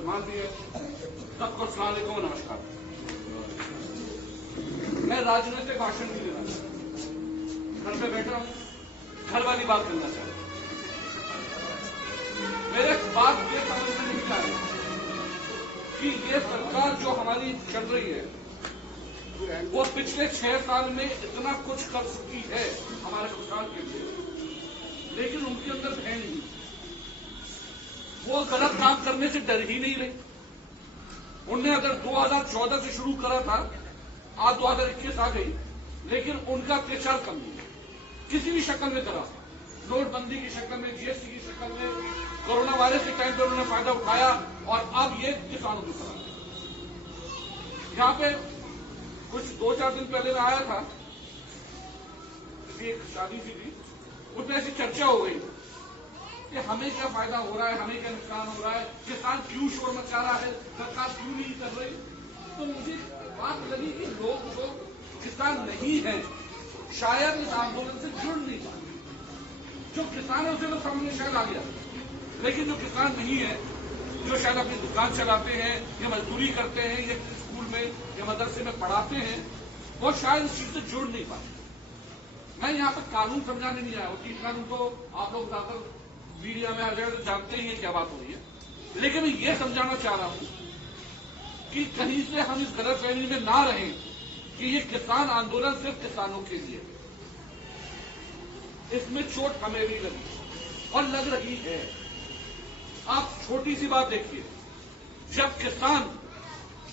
मुसलमान भी है। सबको अस्सलाम वालेकुम, नमस्कार। मैं राजनीतिक भाषण नहीं दे रहा, घर पे बैठा हूं, घर वाली बात करना चाहता हूं। मेरे बात ये समझ में नहीं आ रही कि ये सरकार जो हमारी चल रही है वो पिछले 6 साल में इतना कुछ कर चुकी है हमारे किसान के लिए, लेकिन उनके अंदर है नहीं। वो गलत काम करने से डर ही नहीं रहे। उनने अगर 2014 से शुरू करा था, आज 2021 आ गई, लेकिन उनका अत्याचार कम नहीं है। किसी भी शक्ल में करा, नोटबंदी की शक्ल में, जीएसटी की शक्ल में, कोरोना वायरस के टाइम पर उन्होंने फायदा उठाया, और अब ये किसानों की तरह। यहां पे कुछ 2-4 दिन पहले मैं आया था, एक शादी सी थी, उसमें ऐसी चर्चा हो गई कि हमें क्या फायदा हो रहा है, हमें क्या नुकसान हो रहा है, किसान क्यों शोर मचा रहा है, सरकार क्यों नहीं कर रही। तो मुझे बात लगी कि लोग जो किसान नहीं है शायद इस आंदोलन से जुड़ नहीं पाते। जो किसान है उसे तो सामने शायद आ गया, लेकिन जो किसान नहीं है, जो शायद अपनी दुकान चलाते हैं या मजदूरी करते हैं या स्कूल में या मदरसे में पढ़ाते हैं, वो शायद इस चीज से जुड़ नहीं पाते। मैं यहाँ पर कानून समझाने नहीं आया हूं, कि कानून तो आप लोग ज्यादातर मीडिया में आ जाए तो जानते ही है क्या बात हो रही है, लेकिन मैं ये समझाना चाह रहा हूं कि कहीं से हम इस गलतफहमी में ना रहें कि ये किसान आंदोलन सिर्फ किसानों के लिए। इसमें चोट हमें भी लगी और लग रही है। आप छोटी सी बात देखिए, जब किसान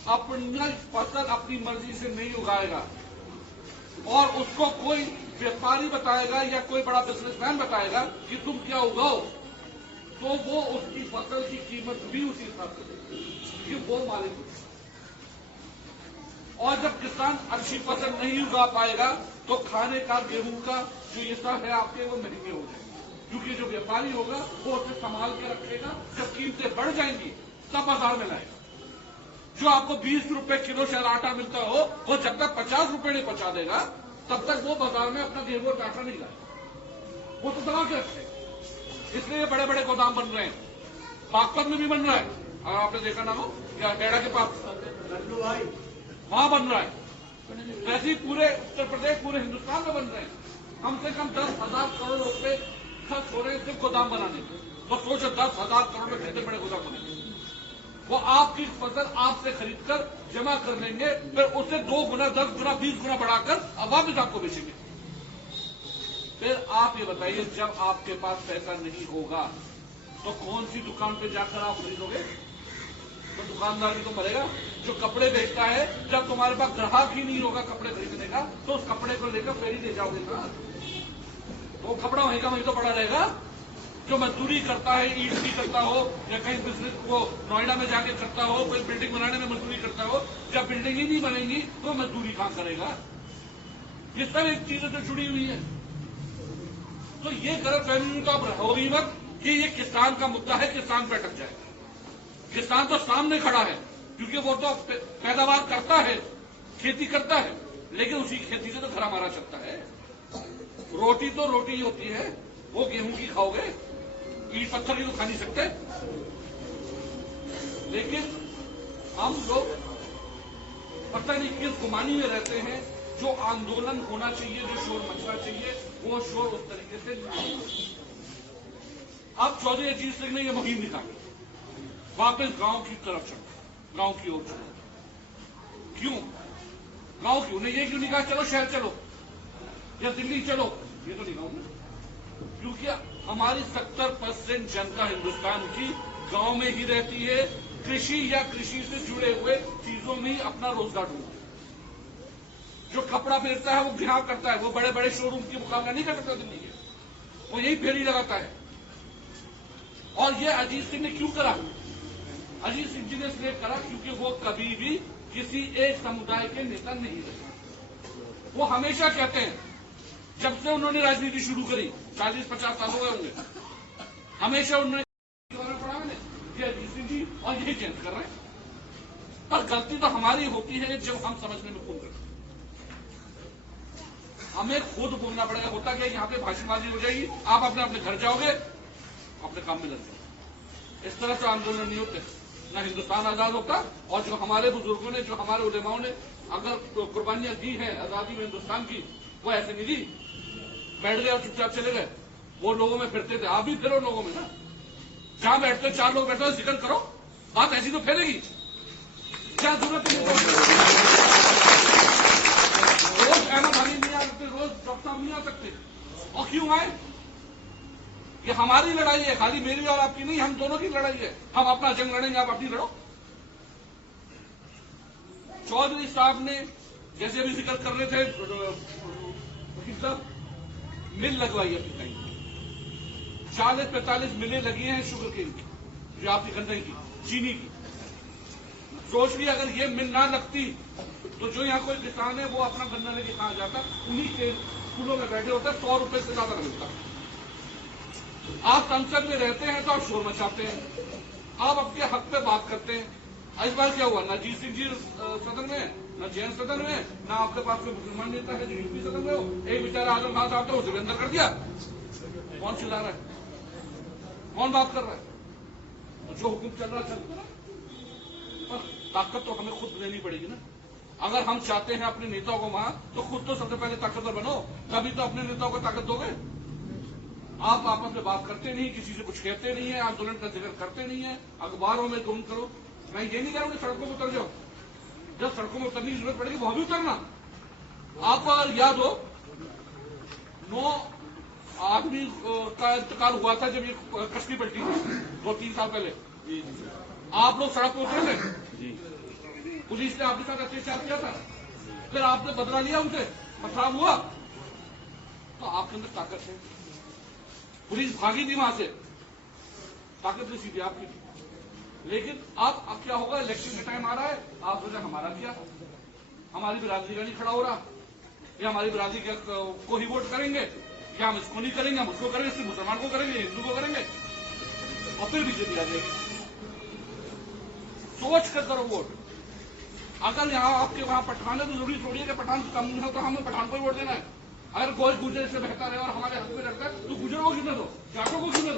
अपनी फसल अपनी मर्जी से नहीं उगाएगा और उसको कोई व्यापारी बताएगा या कोई बड़ा बिजनेसमैन बताएगा कि तुम क्या उगाओ, तो वो उसकी फसल की कीमत भी उसी हिसाब से देगा, क्योंकि वो मालिक है। और जब किसान अच्छी फसल नहीं उगा पाएगा तो खाने का, गेहूं का जो ये सब है आपके, वो महंगे हो जाएंगे, क्योंकि जो व्यापारी होगा वो उसे संभाल के रखेगा। जब कीमतें बढ़ जाएंगी तब बाजार में लाएगा। जो आपको 20 रुपए किलो शायद आटा मिलता हो, वो जब तक 50 रुपए नहीं पहुंचा देगा तब तक वो बाजार में अपना गेहूं और आटा नहीं लाएगा, वो तो दबा के रखेगा। इसलिए बड़े बड़े गोदाम बन रहे हैं, बागपत में भी बन रहा है, और आपने देखा ना हो क्या बेड़ा के पास वहां बन रहा है। वैसे ही पूरे उत्तर प्रदेश, पूरे हिंदुस्तान में बन रहे हैं। कम से कम 10,000 करोड़ रुपए खर्च हो रहे हैं सिर्फ गोदाम बनाने में। तो सोचो 10,000 करोड़ में कितने बड़े गोदाम बनेंगे। वो आपकी फसल आपसे खरीदकर जमा कर लेंगे, फिर उसे 2 गुना, 10 गुना, 20 गुना बढ़ाकर अब वापिस आपको बेचेंगे। फिर आप ये बताइए, जब आपके पास पैसा नहीं होगा तो कौन सी दुकान पे जाकर आप खरीदोगे? तो दुकानदार भी तो मरेगा। जो कपड़े बेचता है, जब तुम्हारे पास ग्राहक ही नहीं होगा कपड़े खरीदने का, तो उस कपड़े को लेकर फेरी ले जाओगे ना, तो कपड़ा वहीं का वहीं तो पड़ा रहेगा। जो मजदूरी करता है, ईट की करता हो या कहीं बिजनेस वो नोएडा में जाके करता हो, कोई बिल्डिंग बनाने में मजदूरी करता हो, जब बिल्डिंग ही नहीं बनेगी तो मजदूरी कहां करेगा। ये सब एक चीजें तो जुड़ी हुई है। तो ये गलतफहमी तो अब होगी मत कि ये किसान का मुद्दा है, किसान पे अटक जाएगा। किसान तो सामने खड़ा है, क्योंकि वो तो पैदावार करता है, खेती करता है, लेकिन उसी खेती से तो घर हमारा चलता है। रोटी तो रोटी ही होती है, वो गेहूं की खाओगे, ईट पत्थर की तो खा नहीं सकते। लेकिन हम लोग पता नहीं किस गुमानी में रहते हैं। जो आंदोलन होना चाहिए, जो शोर मचना चाहिए, वो शोर उस तरीके से नहीं। अब चौधरी अजीत सिंह ने यह मुहिम निकाली, वापस गांव की तरफ चलो, गांव की ओर चलो। क्यों गांव क्यों नहीं? ये क्यों नहीं कहा चलो शहर चलो या दिल्ली चलो? ये तो नहीं गांव में, क्योंकि हमारी 70% जनता हिंदुस्तान की गांव में ही रहती है, कृषि या कृषि से जुड़े हुए चीजों में ही अपना रोजगार ढूंढता है। जो कपड़ा बेचता है वो यहाँ करता है, वो बड़े बड़े शोरूम की मुकाबला नहीं कर सकता दिल्ली के, वो यही फेरी लगाता है। और ये अजीत सिंह ने क्यों करा? अजीत सिंह जी ने इसलिए करा क्योंकि वो कभी भी किसी एक समुदाय के नेता नहीं रहे। वो हमेशा कहते हैं, जब से उन्होंने राजनीति शुरू करी, 40-50 साल हो गए होंगे, हमेशा उन्होंने पढ़ा मैंने कि अजीत सिंह जी और यही चेंज कर रहे हैं। पर गलती तो हमारी होती है जब हम समझने में भूल करते हैं। हमें खुद बोलना पड़ेगा। होता क्या, यहाँ पे भाषणबाजी हो जाएगी, आप अपने अपने घर जाओगे, अपने काम में लग जाओगे। इस तरह से आंदोलन नहीं होते। ना हिंदुस्तान आजाद होता। और जो हमारे बुजुर्गों ने, जो हमारे उलेमाओं ने अगर कुर्बानियां दी हैं आजादी में हिंदुस्तान की, वो ऐसे नहीं दी, बैठ गए और चुपचाप चले गए। वो लोगों में फिरते थे, आप भी फिरो लोगों में ना। जहां बैठते 4 लोग बैठे हो, जिक्र करो, बात ऐसी तो फैलेगी, क्या जरूरत है। रोज अहमद अली नहीं आ सकते, रोज डॉक्टर साहब नहीं आ सकते, और क्यों आए? ये हमारी लड़ाई है, खाली मेरी और आपकी नहीं, हम दोनों की लड़ाई है। हम अपना जंग लड़ेंगे, आप अपनी लड़ो। चौधरी साहब ने जैसे अभी जिक्र कर रहे थे, वकील साहब, मिल लगवाई है अपनी कहीं 40-45 मिलें लगी हैं शुगर केन की, जो आपकी गन्ने की, चीनी की। सोच लिया अगर ये मिल ना लगती तो जो यहाँ कोई किसान है वो अपना गन्ना लेके कहां जाता, उन्हीं के स्कूलों में बैठे होते, 100 रुपए से ज्यादा मिलता। आप संसद में रहते हैं तो आप शोर मचाते हैं, आप अपने हक पे बात करते हैं। इस बार क्या हुआ, ना जीत सिंह जी सदन में, ना जैन सदन में, ना आपके पास कोई मुसलमान नेता है जो यूपी सदन में हो। एक बेचारा आजम खान साहब तो उसे अंदर कर दिया। कौन चिल्ला रहा है, कौन बात कर रहा है? तो जो हुक्म चल रहा चल रहा, पर ताकत तो हमें खुद देनी पड़ेगी ना। अगर हम चाहते हैं अपने नेताओं को वहां, तो खुद तो सबसे पहले ताकतवर बनो, तभी तो अपने नेताओं को ताकत दोगे। आप आपस में बात करते नहीं, किसी से कुछ कहते नहीं है, आंदोलन का जिक्र करते नहीं है, अखबारों में गुम करो। मैं ये नहीं कह रहा हूं सड़कों में उतर जाओ, जब सड़कों में उतरने की जरूरत पड़ेगी वहां भी उतरना। आप याद हो 9 आदमी का इंतकाल हुआ था जब ये कश्ती पलटी थी 2-3 साल पहले, आप लोग सड़क पर उतरे थे, पुलिस ने आपके साथ अत्याचार किया था, फिर आपने बदला लिया उनसे, पथराव हुआ, तो आपके अंदर ताकत है। पुलिस भागी थी वहां से, ताकत नहीं सीधी आपकी थी। लेकिन अब क्या होगा, इलेक्शन का टाइम आ रहा है, आप सोचा हमारा क्या, हमारी बिरादरी का नहीं खड़ा हो रहा, या हमारी बिरादरी को ही वोट करेंगे, या हम इसको नहीं करेंगे, हम उसको करेंगे, सिर्फ मुसलमान को करेंगे, हिंदू को करेंगे, और फिर बीजेपी आ जाएगी। सोच कर करो वोट। अगर यहाँ आपके वहां पठान है तो जरूरी थोड़ी है कि पठान कम है तो हमें पठान को ही वोट देना है। अगर कोई गुजर से बेहतर है और हमारे हक में रहता है तो गुजरों को क्यों दो, जाटों को क्यों दो?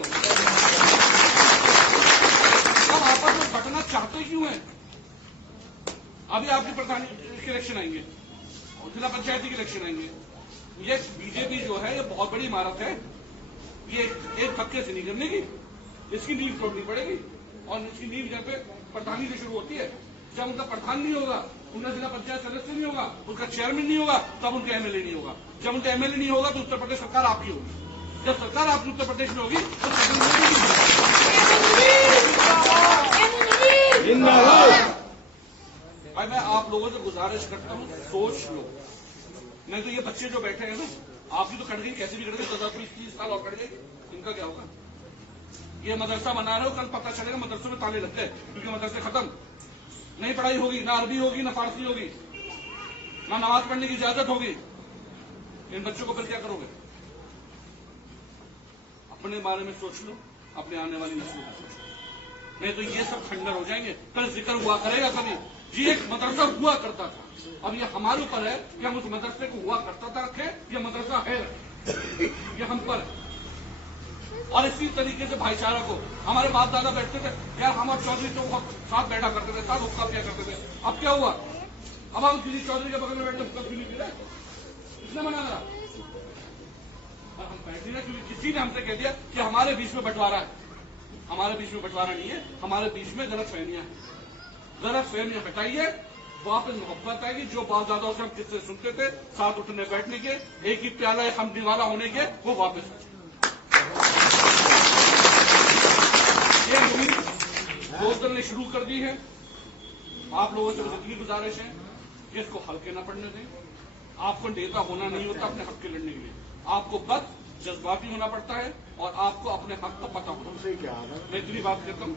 अब आपस में बटना चाहते क्यों है? अभी आपके प्रधान के इलेक्शन आएंगे और जिला पंचायती के इलेक्शन आएंगे। ये बीजेपी जो है ये बहुत बड़ी इमारत है, ये एक धक्के से नहीं करने की, इसकी नींव तोड़नी पड़ेगी। और इसकी नींव जब पे प्रधानी से शुरू होती है, जब उनका प्रधान नहीं होगा, उनका जिला पंचायत सदस्य नहीं होगा, उनका चेयरमैन नहीं होगा, तब उनका एमएलए नहीं होगा। जब उनका एमएलए नहीं होगा तो उत्तर प्रदेश सरकार आपकी होगी। जब सरकार आपकी उत्तर प्रदेश में होगी तो भाई मैं आप लोगों से गुजारिश करता हूँ, सोच लो। नहीं तो ये बच्चे जो बैठे हैं ना, आपकी तो कट गई, कैसे भी कट गई, 10-20-30 साल और कट गई, इनका क्या होगा? ये मदरसा बना रहे हो, कल पता चलेगा मदरसों में ताले लग गए, क्योंकि मदरसे खत्म, नहीं पढ़ाई होगी, ना अरबी होगी, ना फारसी होगी, ना नमाज पढ़ने की इजाजत होगी। इन बच्चों को फिर क्या करोगे? अपने बारे में सोच लो, अपने आने वाली नस्लों का सोच लो, नहीं तो ये सब खंडर हो जाएंगे। फिर जिक्र हुआ करेगा कभी जी एक मदरसा हुआ करता था, अब ये हमारे ऊपर है कि हम उस मदरसे को हुआ करता था रखें, ये मदरसा है, ये हम पर। और इसी तरीके से भाईचारा को, हमारे बाप दादा बैठते थे यार, हम और चौधरी तो साथ बैठा करते थे, साथ हुक्का पिया करते थे। अब क्या हुआ? अब हम किसी चौधरी के बगल में बैठे हुक्का क्यों नहीं पी रहे? इसने मना करा और हम बैठे ना, क्योंकि किसी ने हमसे कह दिया कि हमारे बीच में बंटवारा है। हमारे बीच में बंटवारा नहीं है, हमारे बीच में गलतफहमियां हैं। गलतफहमियां हटाइए, वापस मोहब्बत आएगी। जो बाप दादाओं से हम किससे सुनते थे, साथ उठने बैठने के, एक ही प्याला एक हम निवाला होने के, वो वापस ये मुहिम बोतल ने शुरू कर दी है। आप लोगों से इतनी गुजारिश है कि इसको हल्के न पड़ने दें। आपको नेता होना नहीं होता अपने हक के लड़ने के लिए, आपको बस जज्बाती होना पड़ता है और आपको अपने हक का पता होना चाहिए। मैं इतनी बात करता हूँ।